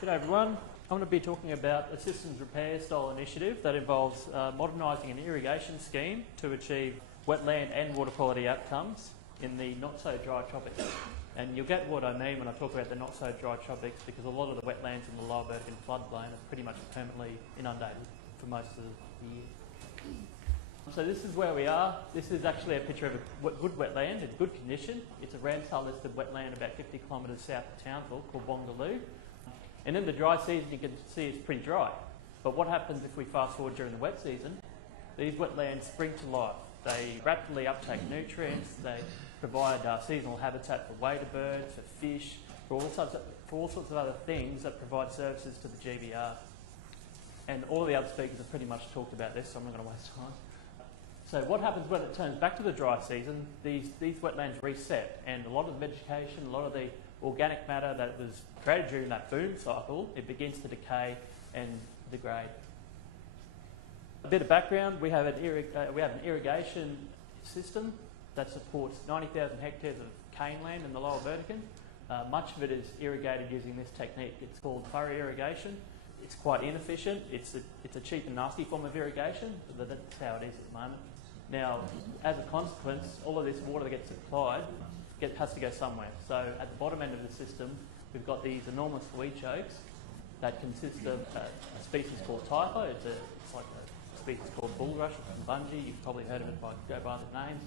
G'day everyone. I'm going to be talking about a systems repair style initiative that involves modernising an irrigation scheme to achieve wetland and water quality outcomes in the not so dry tropics. And you'll get what I mean when I talk about the not so dry tropics, because a lot of the wetlands in the lower Brisbane floodplain are pretty much permanently inundated for most of the year. So this is where we are. This is actually a picture of a good wetland in good condition. It's a Ramsar listed wetland about 50 kilometres south of Townsville called Wongaloo. And in the dry season you can see it's pretty dry. But what happens if we fast forward during the wet season? These wetlands spring to life. They rapidly uptake nutrients, they provide seasonal habitat for wader birds, for fish, for all sorts of other things that provide services to the GBR. And all the other speakers have pretty much talked about this, so I'm not going to waste time. So what happens when it turns back to the dry season? These wetlands reset, and a lot of the vegetation, a lot of the organic matter that was created during that boom cycle, it begins to decay and degrade. A bit of background, we have an irrigation system that supports 90,000 hectares of cane land in the lower Vertican. Much of it is irrigated using this technique. It's called furrow irrigation. It's quite inefficient. It's a cheap and nasty form of irrigation, but that's how it is at the moment. Now, as a consequence, all of this water that gets applied has to go somewhere. So at the bottom end of the system, we've got these enormous weed chokes that consist of a species called typho. It's like a species called bulrush from bungee. You've probably heard of it by the names.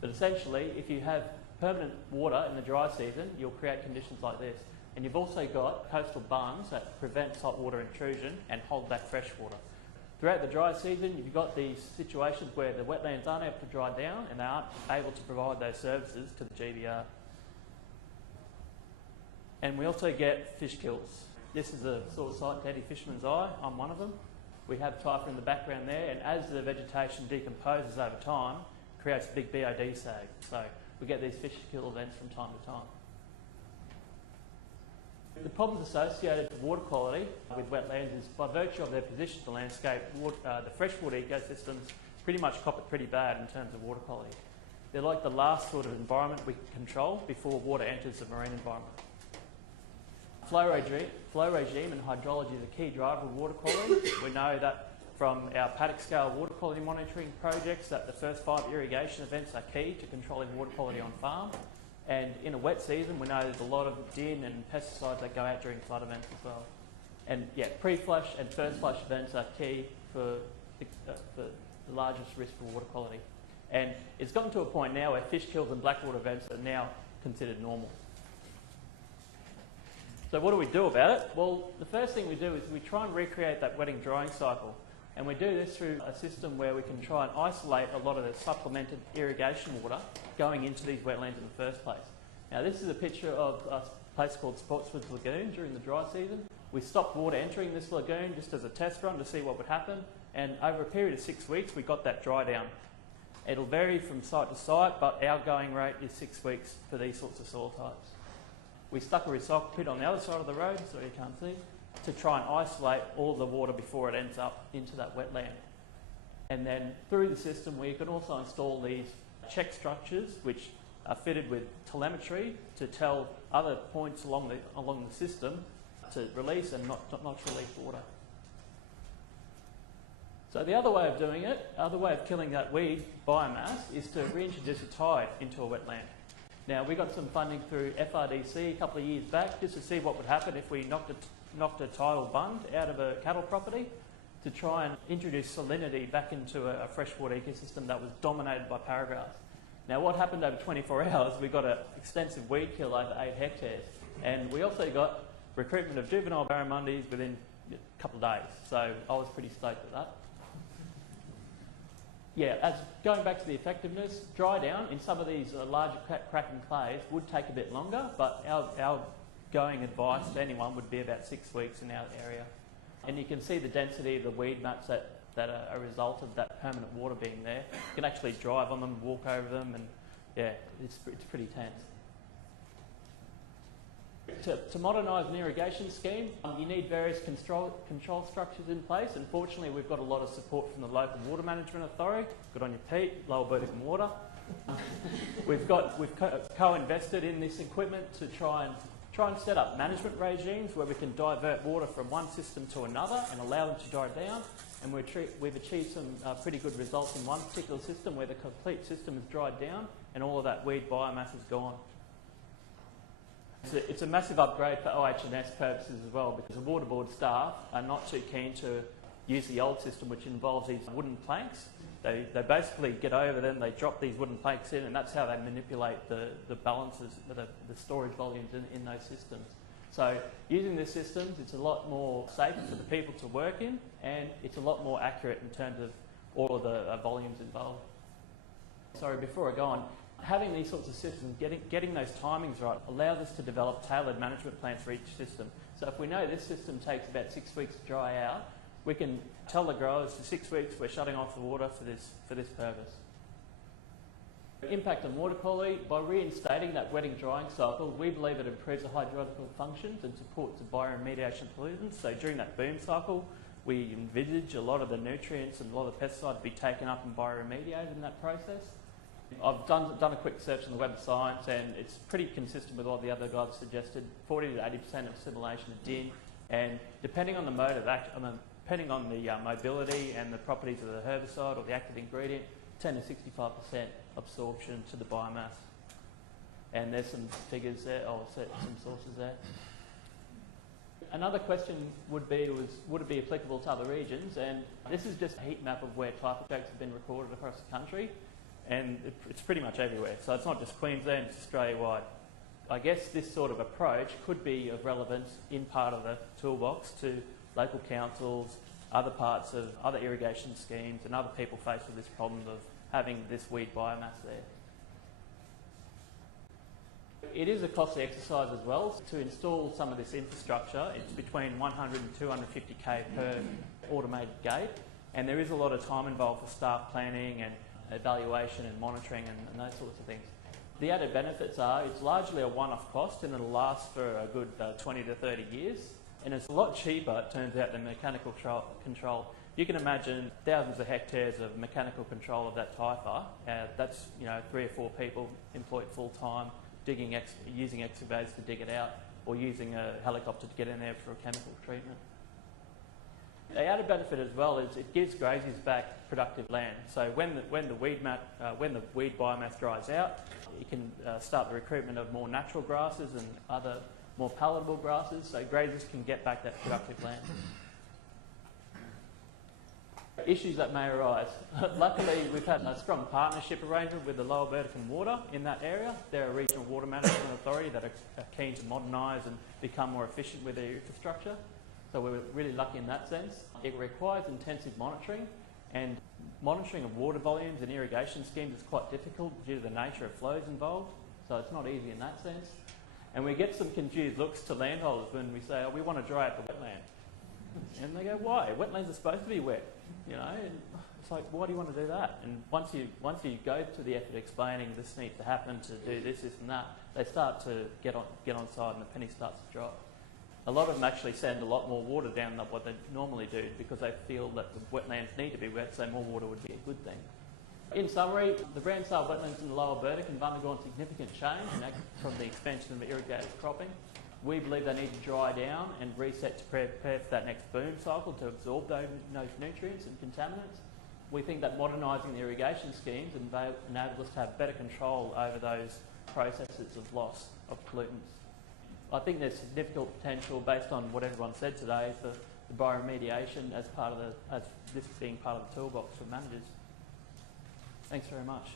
But essentially, if you have permanent water in the dry season, you'll create conditions like this. And you've also got coastal bungs that prevent saltwater intrusion and hold back fresh water. Throughout the dry season, you've got these situations where the wetlands aren't able to dry down and they aren't able to provide those services to the GBR. And we also get fish kills. This is a sort of sight to any fisherman's eye. I'm one of them. We have typho in the background there, and as the vegetation decomposes over time, it creates a big BOD sag. So we get these fish kill events from time to time. The problems associated with water quality with wetlands is, by virtue of their position in the landscape, the freshwater ecosystems pretty much cop it pretty bad in terms of water quality. They're like the last sort of environment we can control before water enters the marine environment. Flow regime and hydrology is a key driver of water quality. We know that from our paddock scale water quality monitoring projects that the first 5 irrigation events are key to controlling water quality on farm. And in a wet season, we know there's a lot of din and pesticides that go out during flood events as well. And yeah, pre-flush and first flush events are key for the largest risk for water quality. And it's gotten to a point now where fish kills and blackwater events are now considered normal. So what do we do about it? Well, the first thing we do is we try and recreate that wetting drying cycle. And we do this through a system where we can try and isolate a lot of the supplemented irrigation water going into these wetlands in the first place. Now this is a picture of a place called Sportswood's Lagoon during the dry season. We stopped water entering this lagoon just as a test run to see what would happen, and over a period of 6 weeks we got that dry down. It'll vary from site to site, but our going rate is 6 weeks for these sorts of soil types. We stuck a recycle pit on the other side of the road, so you can't see, to try and isolate all the water before it ends up into that wetland. And then through the system we can also install these check structures which are fitted with telemetry to tell other points along the system to release and not release water. So the other way of doing it, other way of killing that weed biomass, is to reintroduce a tide into a wetland. Now we got some funding through FRDC a couple of years back just to see what would happen if we knocked a tidal bund out of a cattle property to try and introduce salinity back into a freshwater ecosystem that was dominated by paragraphs. Now what happened over 24 hours, we got an extensive weed kill over 8 hectares, and we also got recruitment of juvenile barramundis within a couple of days, so I was pretty stoked with that. Yeah, going back to the effectiveness, dry down in some of these larger cracking clays would take a bit longer, but our going advice to anyone would be about 6 weeks in our area. And you can see the density of the weed mats that are a result of that permanent water being there. You can actually drive on them, walk over them, and yeah, it's pretty tense. To modernise an irrigation scheme, you need various control structures in place. Unfortunately, we've got a lot of support from the local water management authority. Good on you, Pete, Lower Burdekin Water. We've co-invested in this equipment to try Try and set up management regimes where we can divert water from one system to another and allow them to dry down. And we've achieved some pretty good results in one particular system where the complete system has dried down and all of that weed biomass is gone. It's a massive upgrade for OH&S purposes as well, because the water board staff are not too keen to use the old system, which involves these wooden planks. They basically get over them, they drop these wooden planks in, and that's how they manipulate the balances, the storage volumes in those systems. So using these systems, it's a lot more safer for the people to work in, and it's a lot more accurate in terms of all of the volumes involved. Sorry, before I go on, having these sorts of systems, getting those timings right, allows us to develop tailored management plans for each system. So if we know this system takes about 6 weeks to dry out, we can tell the growers for 6 weeks we're shutting off the water for this purpose. Impact on water quality. By reinstating that wetting drying cycle, we believe it improves the hydrological functions and supports the bioremediation pollutants. So during that boom cycle, we envisage a lot of the nutrients and a lot of the pesticides to be taken up and bioremediated in that process. I've done a quick search on the Web of Science, and it's pretty consistent with what the other guys suggested. 40 to 80% of assimilation of DIN, and depending on the mode of action, depending on the mobility and the properties of the herbicide or the active ingredient, 10 to 65% absorption to the biomass. And there's some figures there, some sources there. Another question would it be applicable to other regions? And this is just a heat map of where type effects have been recorded across the country, and it's pretty much everywhere. So it's not just Queensland, it's Australia-wide. I guess this sort of approach could be of relevance in part of the toolbox to local councils, other parts of other irrigation schemes, and other people faced with this problem of having this weed biomass there. It is a costly exercise as well. To install some of this infrastructure, it's between 100 and 250k per automated gate, and there is a lot of time involved for staff planning and evaluation and monitoring and those sorts of things. The added benefits are it's largely a one-off cost, and it'll last for a good 20 to 30 years, and it's a lot cheaper, it turns out, than mechanical control. You can imagine thousands of hectares of mechanical control of that typher. That's 3 or 4 people employed full time, using excavators to dig it out, or using a helicopter to get in there for a chemical treatment. The added benefit as well is it gives graziers back productive land. So when the weed biomass dries out, you can start the recruitment of more natural grasses and other more palatable grasses, so graziers can get back that productive land. Issues that may arise. Luckily, we've had a strong partnership arrangement with the Lower Burdekin Water in that area. They're a regional water management authority that are keen to modernise and become more efficient with their infrastructure. So we're really lucky in that sense. It requires intensive monitoring, and monitoring of water volumes and irrigation schemes is quite difficult due to the nature of flows involved. So it's not easy in that sense. And we get some confused looks to landholders when we say, oh, we want to dry out the wetland. And they go, why? Wetlands are supposed to be wet, and it's like, why do you want to do that? And once you go to the effort of explaining this needs to happen to do this, and that, they start to get on side, and the penny starts to drop. A lot of them actually send a lot more water down than what they normally do because they feel that the wetlands need to be wet, so more water would be a good thing. In summary, the Bransdale wetlands in the Lower Burdekin have undergone significant change from the expansion of irrigated cropping. We believe they need to dry down and reset to prepare for that next boom cycle to absorb those nutrients and contaminants. We think that modernising the irrigation schemes enable us to have better control over those processes of loss of pollutants. I think there's significant potential, based on what everyone said today, for the bioremediation as this being part of the toolbox for managers. Thanks very much.